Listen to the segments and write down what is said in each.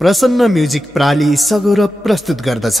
प्रसन्न म्युजिक प्राली सगौरव प्रस्तुत गर्दछ।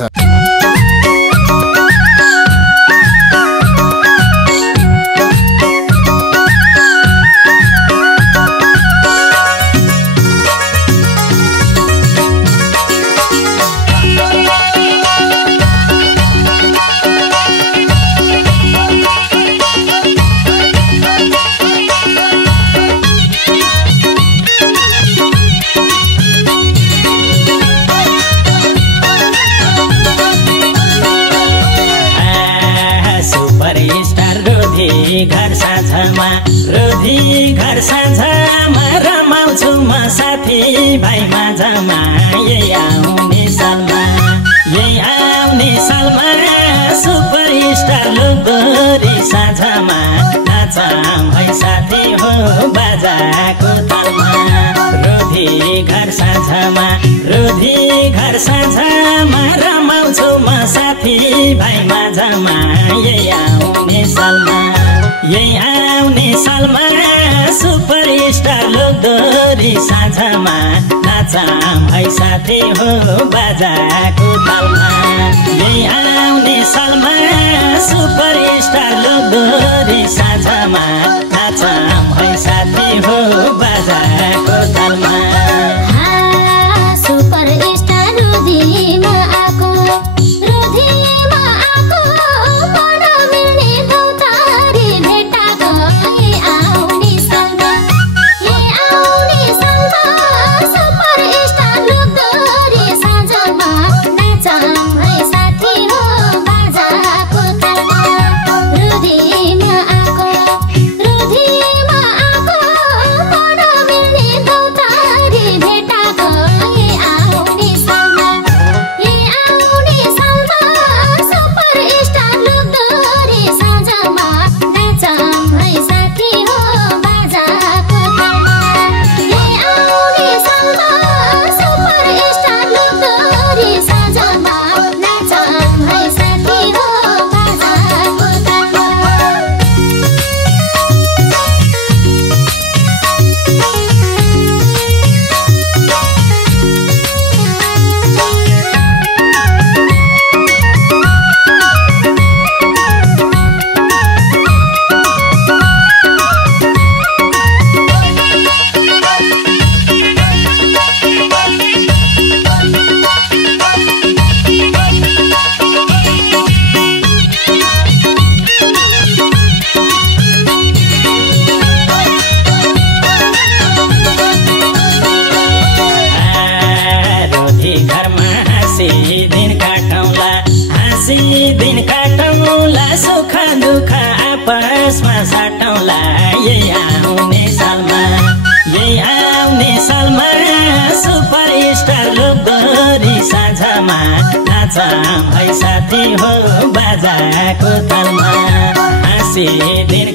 घर साझमा रोधी घर साझमा रमाउँछु म साथी भाइ माझमा यही आउने सालमा सुपर स्टार लोकदोरी साझमा नाचौँ है साथी हो बाजाको तालमा। रोधी घर साझमा रमाउँछु म साथी भाइ माझमा यही आउने सालमा सुपर स्टार लोकदोरी साझमा नाचौँ है साथी हो बाजाको तालमा। यही आउने सालमा सुपर स्टार लोकदोरी साझमा नाचौँ है साथी हो बाजाको तालमा। दिन काटौँला सुख दुःख आपसमा साटौँला यही आउने सालमा सुपर स्टार लोकदोरी साझमा नाचौँ है साथी हो बाजाको तालमा। हाँसी दिन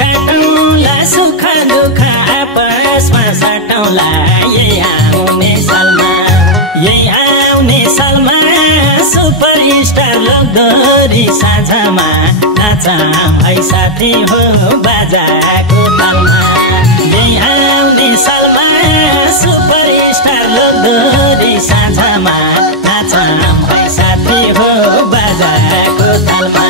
काटौँला सुख दुःख आपसमा साटौँला यही आउने सालमा सुपर स्टार लोकदोरी साझमा नाचौँ है साथी हो बाजाको तालमा। यही आउने सालमा सुपर स्टार लोकदोरी साझमा नाचौँ है साथी हो बाजाको तालमा।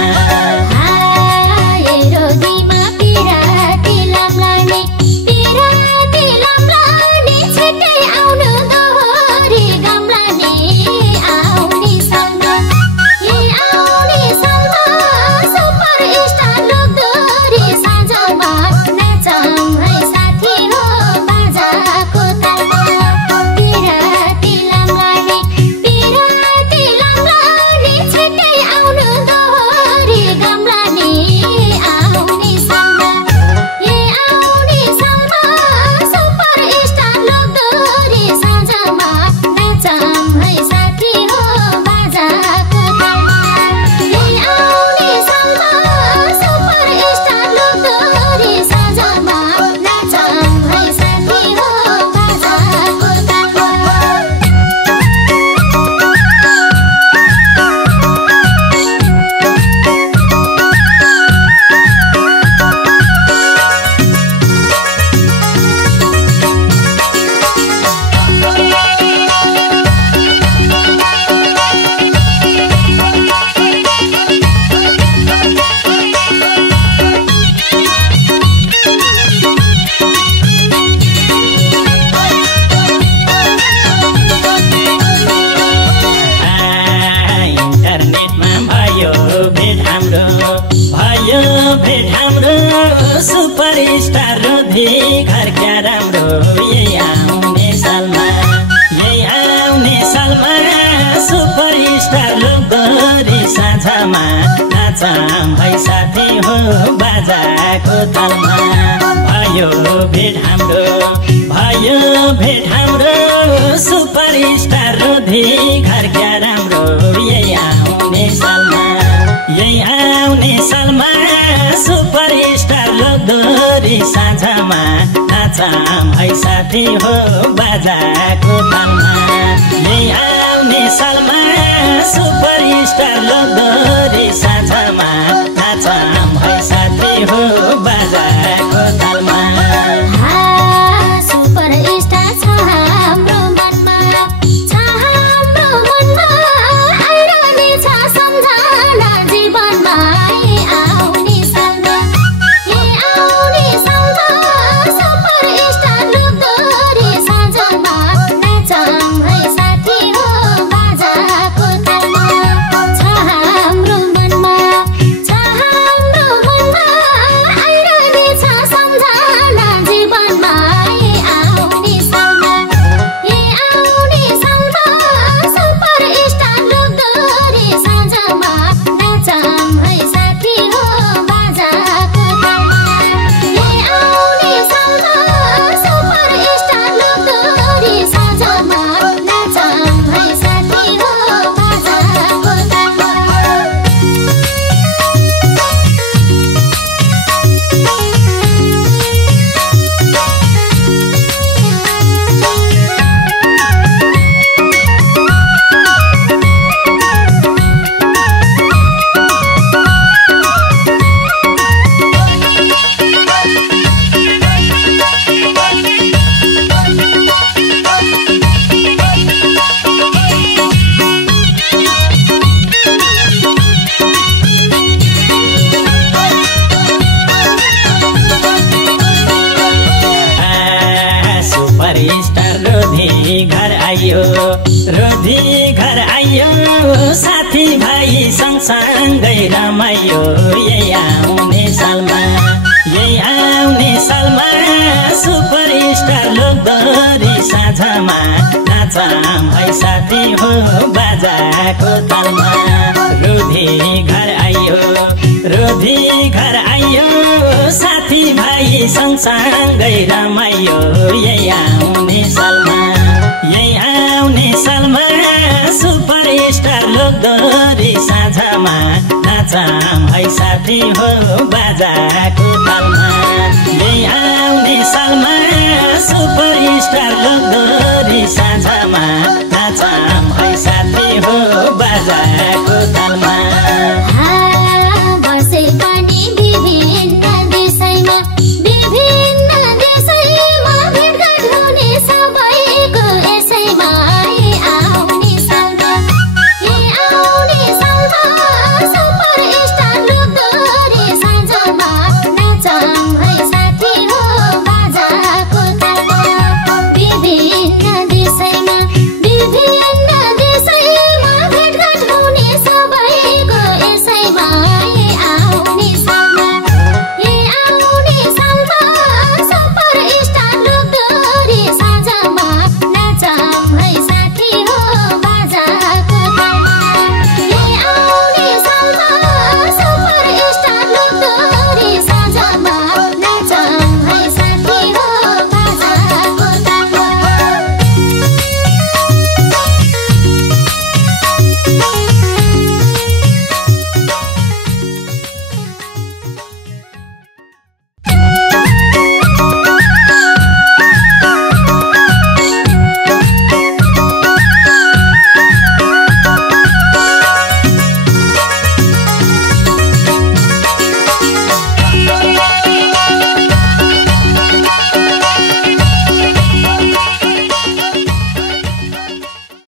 नाचौँ है साथी हो बाजाको तालमा। भयो भेट हाम्रो सुपर स्टार रोधी घर क्या राम्रो यही आउने सालमा सुपर स्टार लोकदोरी साँझमा नाचौँ है साथी हो बाजाको तालमा। यही आउने सालमा सुपर स्टार लोकदोरी साँझमा नाचौँ है साथी हो बाजाको तालमा। रोधी घर आयो साथी भाइ सँगसँगै रमायो। यही आउने सालमा सुपर स्टार लोकदोरी साँझमा नाचौँ है साथी हो बाजाको तालमा। रोधी घर आयो साथी भाइ सँगसँगै रमायो। यही आउने सालमा सुपर स्टार लोकदोरी साँझमा नाचौँ है साथी हो बाजाको तालमा। यही आउने सालमा सुपर स्टार